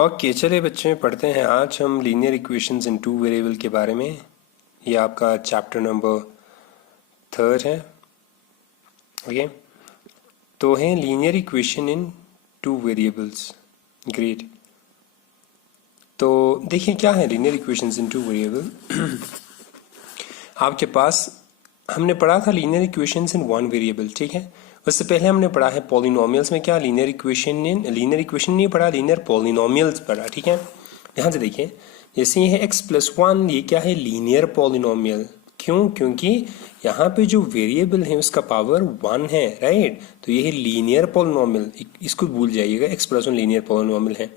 Okay चलिए बच्चे पढ़ते हैं। आज हम लीनियर इक्वेशंस इन टू वेरिएबल के बारे में। ये आपका चैप्टर नंबर 3 है। ओके तो है linear equation in two variables. Great. तो देखिए क्या है लीनियर इक्वेशंस इन टू वेरिएबल। आपके पास हमने पढ़ा था linear equations in one variable, ठीक है। उससे पहले हमने पढ़ा है पॉलिनोमियल्स में क्या लीनियर इक्वेशन नहीं पढ़ा, लीनियर पॉलिनोमियल्स पढ़ा, ठीक है। ध्यान से देखिए, जैसे ये है x+1, ये क्या है लीनियर पॉलिनोमियल। क्यों? क्योंकि यहाँ पे जो वेरिएबल है उसका पावर 1 है, राइट। तो ये है लीनियर पॉलिनोमियल, इसको भूल जाइएगा, x+1 लीनियर पॉलिनोमियल है।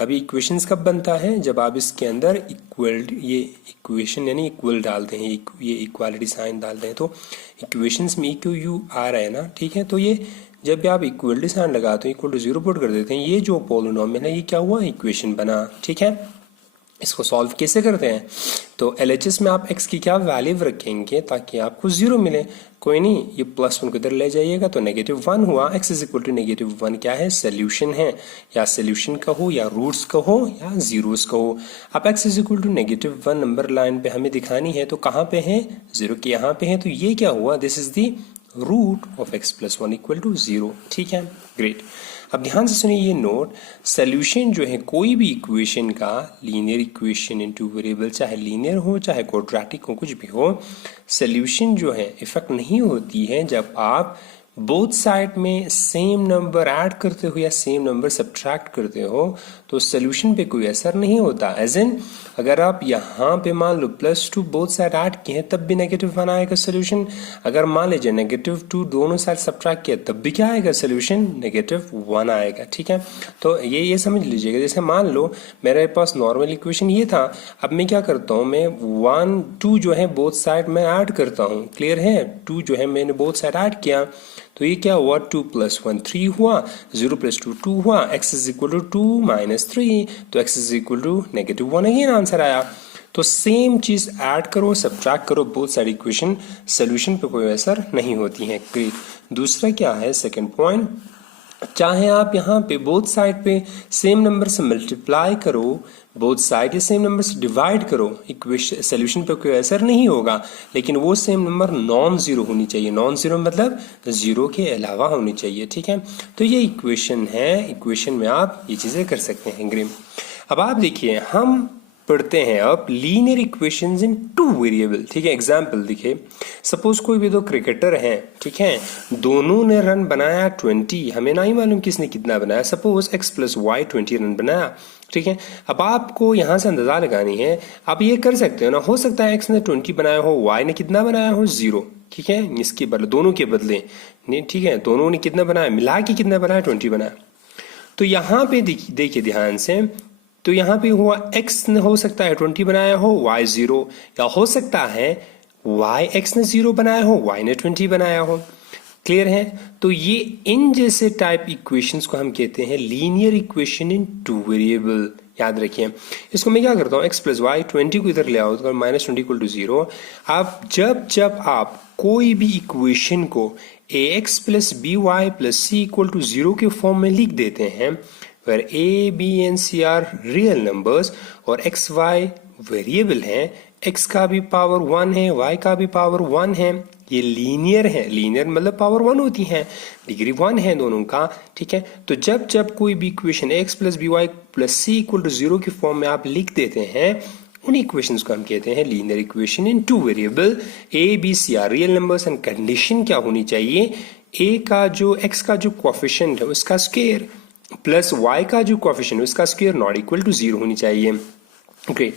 अभी इक्वेशंस कब बनता है? जब आप इसके अंदर ये इक्वेशन यानी इक्वल डालते हैं, ये इक्वालिटी साइन डालते हैं। तो इक्वेशंस में इक्व यू आ रहा है ना, ठीक है। तो ये जब भी आप इक्वलिटी साइन लगाते हैं, इक्वल टू 0 पुट कर देते हैं, ये जो पॉलिनोमियल है ये क्या हुआ? इक्वेशन बना, ठीक है। इसको सॉल्व कैसे करते हैं? तो LHS में आप x की क्या वैल्यू रखेंगे ताकि आपको 0 मिले? कोई नहीं, ये +1 को इधर ले जाइएगा तो -1 हुआ। x इज इक्वल टू -1 क्या है? सोल्यूशन है, या सोल्यूशन कहो या रूट्स कहो या जीरोस कहो। अब x is equal to -1 number line पे हमें दिखानी है, तो कहाँ पे है? 0 के यहाँ पे है। तो ये क्या हुआ? This is the root of x+1 equal to 0, ठीक है। ग्रेट। अब ध्यान से सुनिए ये नोट, सोल्यूशन जो है कोई भी इक्वेशन का, linear equation in two variable, चाहे लीनियर हो चाहे क्वाड्रेटिक हो, कुछ भी हो, सोल्यूशन जो है इफेक्ट नहीं होती है जब आप बोथ साइड में सेम नंबर ऐड करते हो या सेम नंबर सब्ट्रैक्ट करते हो, तो सोल्यूशन पे कोई असर नहीं होता। एज इन अगर आप यहाँ पे मान लो +2 बोथ साइड ऐड किए हैं तब भी -1 आएगा सोल्यूशन। अगर मान लीजिए -2 दोनों साइड सब्ट्रैक्ट किया तब भी क्या आएगा? सोल्यूशन -1 आएगा, ठीक है। तो ये समझ लीजिएगा। जैसे मान लो मेरे पास नॉर्मल इक्वेशन ये था, अब मैं क्या करता हूँ, मैं 1 2 जो है बोथ साइड में ऐड करता हूँ। क्लियर है? 2 जो है मैंने बोथ साइड ऐड किया, तो ये क्या हुआ? 2 + 1 3 हुआ, 0 + 2 2 हुआ, x इज इक्वल टू 2 - 3, तो x is equal to -1 again answer आया। तो सेम चीज ऐड करो सब्ट्रैक्ट करो बोथ साइड इक्वेशन, सोल्यूशन पे कोई असर नहीं होती है। दूसरा क्या है? सेकंड पॉइंट, चाहे आप यहाँ पे बोथ साइड पे सेम नंबर से मल्टीप्लाई करो, बोथ साइड या सेम नंबर से डिवाइड करो, इक्वेशन सोल्यूशन पे कोई असर नहीं होगा, लेकिन वो सेम नंबर नॉन जीरो होनी चाहिए। नॉन जीरो मतलब 0 के अलावा होनी चाहिए, ठीक है। तो ये इक्वेशन है, इक्वेशन में आप ये चीजें कर सकते हैं। ग्रीम। अब आप देखिए, हम पढ़ते हैं अब लीनियर इक्वेशंस इन टू वेरिएबल, ठीक है। एग्जांपल देखिए, सपोज कोई भी दो क्रिकेटर हैं, ठीक है, दोनों ने रन बनाया 20, हमें नहीं मालूम किसने कितना बनाया। सपोज x+y 20 रन बनाया, ठीक है। अब आपको यहां से अंदाजा लगानी है, आप ये कर सकते हो ना, हो सकता है x ने 20 बनाया हो, y ने कितना बनाया हो? 0, ठीक है। इसके बदले दोनों के बदले नहीं, ठीक है, दोनों ने कितना बनाया, मिला के कितना बनाया? 20 बनाया। तो यहाँ पे देखिए ध्यान से, तो यहाँ पे हुआ x ने हो सकता है 20 बनाया हो, y 0, या हो सकता है x ने 0 बनाया हो, y ने 20 बनाया हो। क्लियर है? तो ये इन जैसे टाइप इक्वेशंस को हम कहते हैं linear equation in two variable. याद रखिए, इसको मैं क्या करता हूँ, x+y 20 को इधर ले आओ तो -20 = 0। आप जब आप कोई भी इक्वेशन को ax + by + c = 0 के फॉर्म में लिख देते हैं, where a, b and c are real numbers और x, y वेरिएबल हैं, x का भी पावर 1 है, y का भी पावर 1 है, ये लीनियर है। लीनियर मतलब पावर 1 होती है, डिग्री 1 है दोनों का, ठीक है। तो जब कोई भी इक्वेशन x + by + c = 0 की फॉर्म में आप लिख देते हैं, उन इक्वेशंस को हम कहते हैं linear equation in two variable. a, b, c are real numbers and condition क्या होनी चाहिए? a का जो x का जो कोएफिशिएंट है उसका स्क्वायर प्लस y का जो कोएफिशिएंट है उसका स्क्वायर नॉट इक्वल टू 0 होनी चाहिए। ग्रेट।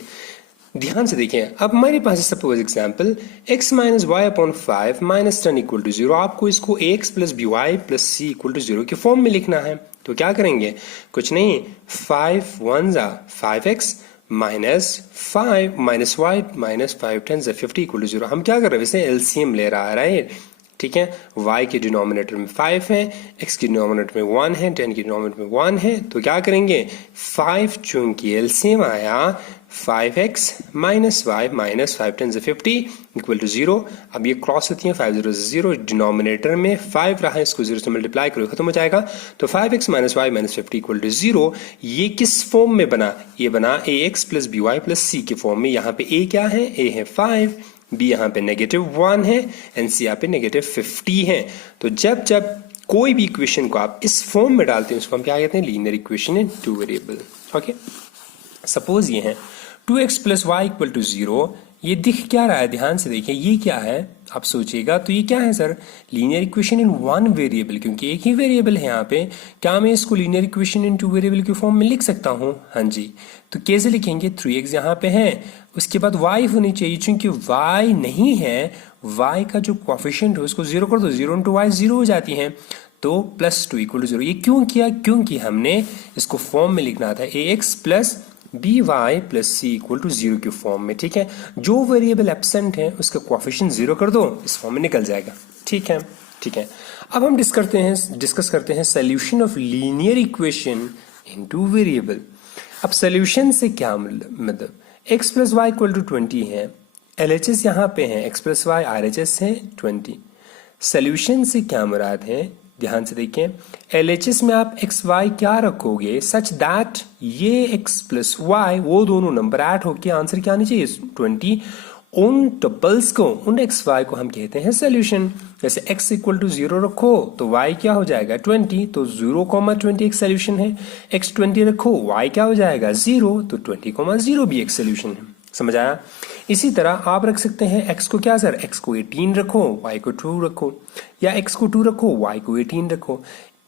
ध्यान से देखिए, अब हमारे पास सपोज एग्जांपल x - y/5 - 10 = 0। आपको इसको ax + by + c = 0 के फॉर्म में लिखना है। तो क्या करेंगे? कुछ नहीं, 5 1 5x -5 - y - 5 10 50 = 0। हम क्या कर रहे हैं? वैसे एलसीएम ले रहा है, राइट, ठीक है। y के डिनोमिनेटर में 5 है, x के डिनोमिनेटर में 1 है, 10 के डिनोमिनेटर में 1 है, तो क्या करेंगे 5 चूंकि एलसीएम आया 5x minus y minus 5 10 50 equal to 0। अब ये क्रॉस होती है 5 0 0, डिनोमिनेटर में 5 रहा है, इसको 0 से मल्टीप्लाई करो खत्म हो जाएगा। तो 5x minus y minus 50 equal to 0। ये किस फॉर्म में बना, ये बना ax plus by plus c के फॉर्म में। यहाँ पे a क्या है, a है 5, b यहाँ पे -1 है एंड c यहाँ पे -50 है। तो जब जब कोई भी इक्वेशन को आप इस फॉर्म में डालते हैं उसको हम क्या कहते हैं, linear equation in two variable. Okay, suppose ये है 2x plus y equal to 0। ये दिख क्या रहा है, ध्यान से देखिए, ये क्या है आप सोचिएगा, तो ये क्या है sir, linear equation in one variable, क्योंकि एक ही वेरिएबल है यहाँ पे। क्या मैं इसको linear equation in two variable के फॉर्म में लिख सकता हूँ? हाँ जी। तो कैसे लिखेंगे, 3x यहाँ पे है, उसके बाद y होनी चाहिए, चूंकि y नहीं है, y का जो कोएफिशिएंट है उसको 0 कर दो, 0 इंटू y 0 हो जाती है, तो +2 इक्वल टू 0। ये क्यों किया, क्योंकि हमने इसको फॉर्म में लिखना था ax plus by plus c equal to 0 के फॉर्म में। ठीक है, जो वेरिएबल एब्सेंट है उसका कोएफिशिएंट 0 कर दो, इस फॉर्म में निकल जाएगा। ठीक है, ठीक है। अब हम डिस्कस करते हैं solution of linear equation in two variable. अब सॉल्यूशन से क्या मतलब, x plus y equal to 20 है, LHS यहाँ पे है, x प्लस वाई RHS है 20। सॉल्यूशन से क्या मुराद है, ध्यान से देखें, LHS में आप x y क्या रखोगे सच दैट ये x प्लस वाई वो दोनों नंबर ऐड होके आंसर क्या आनी चाहिए 20। उन टपल्स को, उन x y को हम कहते हैं सॉल्यूशन। जैसे x इक्वल टू 0 रखो तो y क्या हो जाएगा 20, तो 0,20 एक सॉल्यूशन है। x 20 रखो y क्या हो जाएगा 0, तो 20,0 भी एक सॉल्यूशन है। समझ आया? इसी तरह आप रख सकते हैं x को क्या सर, x को 18 रखो, y को 2 रखो, या x को 2 रखो, y को 18 रखो।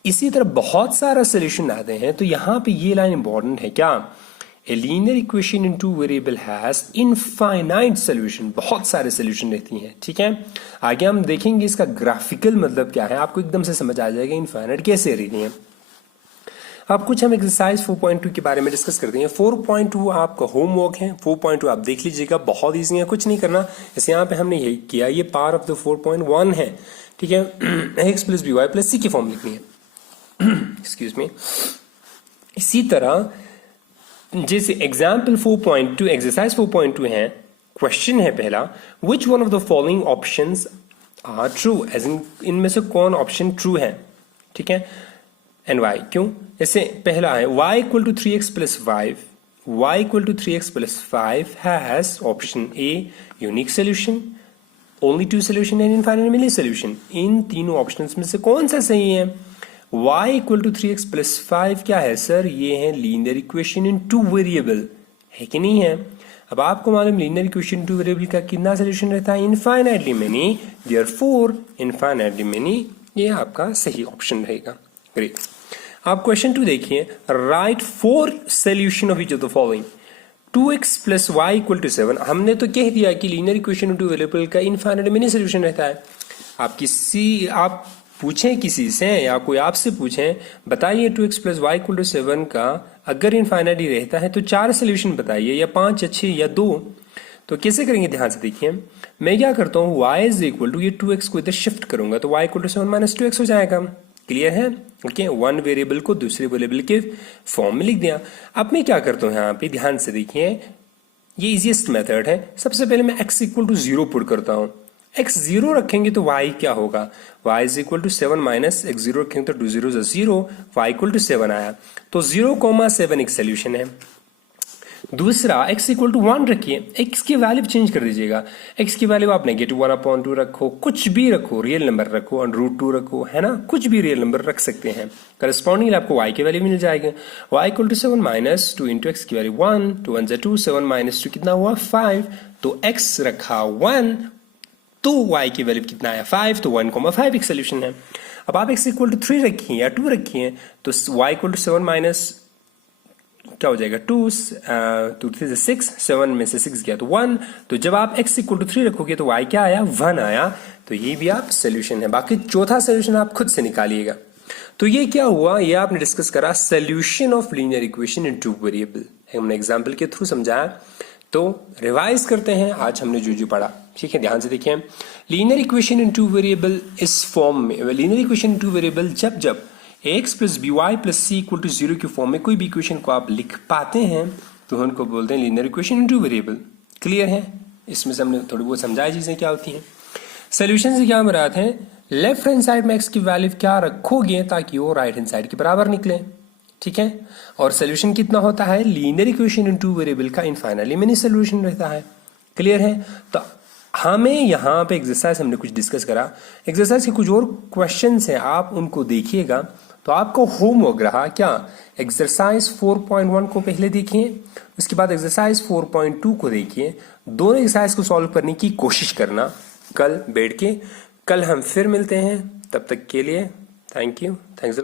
इसी तरह बहुत सारा सॉल्यूशन आते हैं। तो यहाँ पे ये लाइन इंपॉर्टेंट है क्या, a linear equation in two variable has infinite solution, बहुत सारे सॉल्यूशन रहती हैं। ठीक है, आगे हम देखेंगे इसका ग्राफिकल मतलब क्या है, आपको एकदम से समझ आ जाएगा इनफाइनाइट कैसे रहती है। अब कुछ हम एक्सरसाइज 4.2 के बारे में डिस्कस करते हैं। 4.2 आपका होमवर्क है, 4.2 आप देख लीजिएगा, बहुत इजी है, कुछ नहीं करना। जैसे यहाँ पे हमने यही किया, ये पार्ट ऑफ द 4.1 है। ठीक है, x plus B Y plus C की फॉर्म लिखनी है। Excuse me. इसी तरह जैसे एग्जाम्पल 4.2 एक्सरसाइज 4.2 है, क्वेश्चन है पहला, which one of the following options are true, as इनमें से कौन ऑप्शन ट्रू है। ठीक है, एंड y क्यों, जैसे पहला है y equal to 3x plus 5, y equal to 3x plus 5 has option A unique solution, only 2 solution and infinite many solution. इन तीनों ऑप्शंस में से कौन सा सही है? y equal to 3x plus 5 क्या है सर, ये है linear equation in two variable, है कि नहीं है? अब आपको मालूम linear equation in two variable का कितना सोल्यूशन रहता है, infinitely many, therefore infinitely many ये आपका सही ऑप्शन रहेगा। ग्रेट। आप क्वेश्चन 2 देखिए, write 4 solution of each of the following. 2x plus y equal to 7, हमने तो कह दिया कि linear equation in two variable का इनफाइनाइट मेनी सोल्यूशन रहता है। आप पूछें किसी से या कोई आपसे पूछें, बताइए 2x plus y equal to 7 का अगर इनफाइनाइट ही रहता है तो 4 सोल्यूशन बताइए, या 5 या 6 या 2। तो कैसे करेंगे, ध्यान से देखिए, मैं क्या करता हूँ, y इज इक्वल टू, ये 2x को इधर शिफ्ट करूंगा तो y equal to 7 minus 2x हो जाएगा। क्लियर है? ओके, वन वेरिएबल को दूसरे वेरिएबल के फॉर्म में लिख दिया। अब मैं क्या करता हूँ, यहाँ पे ध्यान से देखिए, ये इजीएस्ट मेथड है। सबसे पहले मैं x इक्वल टू 0 पुट करता हूँ, x 0 रखेंगे तो y क्या होगा, y is equal to 7 minus x 0 रखेंगे तो 2 0 0, y इक्वल टू 7 आया, तो 0,7 एक सोल्यूशन है। दूसरा x इक्वल टू 1 रखिए, x की वैल्यू चेंज कर दीजिएगा, x की वैल्यू आप -1/2 रखो, कुछ भी रखो, रियल नंबर रखो, √2 रखो, है ना, कुछ भी रियल नंबर रख सकते हैं। करस्पॉन्डिंगली आपको y की वैल्यू मिल जाएगी, y equal to 7 minus 2 into x की वैल्यू 1, 2 1 2, 7 माइनस 2 कितना हुआ 5, तो x रखा 1 तो y की वैल्यू कितना आया 5, तो 1,5 एक सोल्यूशन है। अब आप x इक्वल टू 3 रखिए या 2 रखिए तो y इक्वल टू 7 माइनस क्या हो जाएगा 2 3 से 6, 7 में से 6 गया तो 1, तो जब आप x इक्वल टू 3 रखोगे तो y क्या आया 1 आया, तो ये भी आप सोल्यूशन है। बाकी चौथा सोल्यूशन आप खुद से निकालिएगा। तो ये क्या हुआ, ये आपने डिस्कस करा solution of linear equation in two variable. हमने एग्जांपल के थ्रू समझाया तो रिवाइज करते हैं आज हमने जो पढ़ा, ठीक है, ध्यान से देखिए। Linear equation in two variable इस फॉर्म में, linear equation in two variable जब ax plus B Y plus c equal to 0 की फॉर्म में कोई भी इक्वेशन को आप लिख पाते हैं तो उनको बोलते हैं linear equation in two variable. Clear है? इसमें से हमने थोड़ी बहुत समझाई चीजें क्या होती हैं। सोल्यूशन से क्या मुराद है, लेफ्ट हैंड साइड में x की वैल्यू क्या रखोगे ताकि वो राइट हैंड साइड के बराबर निकले, ठीक है। और सोल्यूशन कितना होता है, linear equation in two variable का इनफाइनाइटली मेनी सोल्यूशन रहता है। क्लियर है? तो हमें यहाँ पे एक्सरसाइज हमने कुछ डिस्कस करा, एक्सरसाइज के कुछ और क्वेश्चंस हैं, आप उनको देखिएगा। तो आपको होमवर्क रहा क्या, एक्सरसाइज 4.1 को पहले देखिए, उसके बाद एक्सरसाइज 4.2 को देखिए। दोनों एक्सरसाइज को सॉल्व करने की कोशिश करना कल बैठ के। कल हम फिर मिलते हैं, तब तक के लिए थैंक यू, थैंक्स।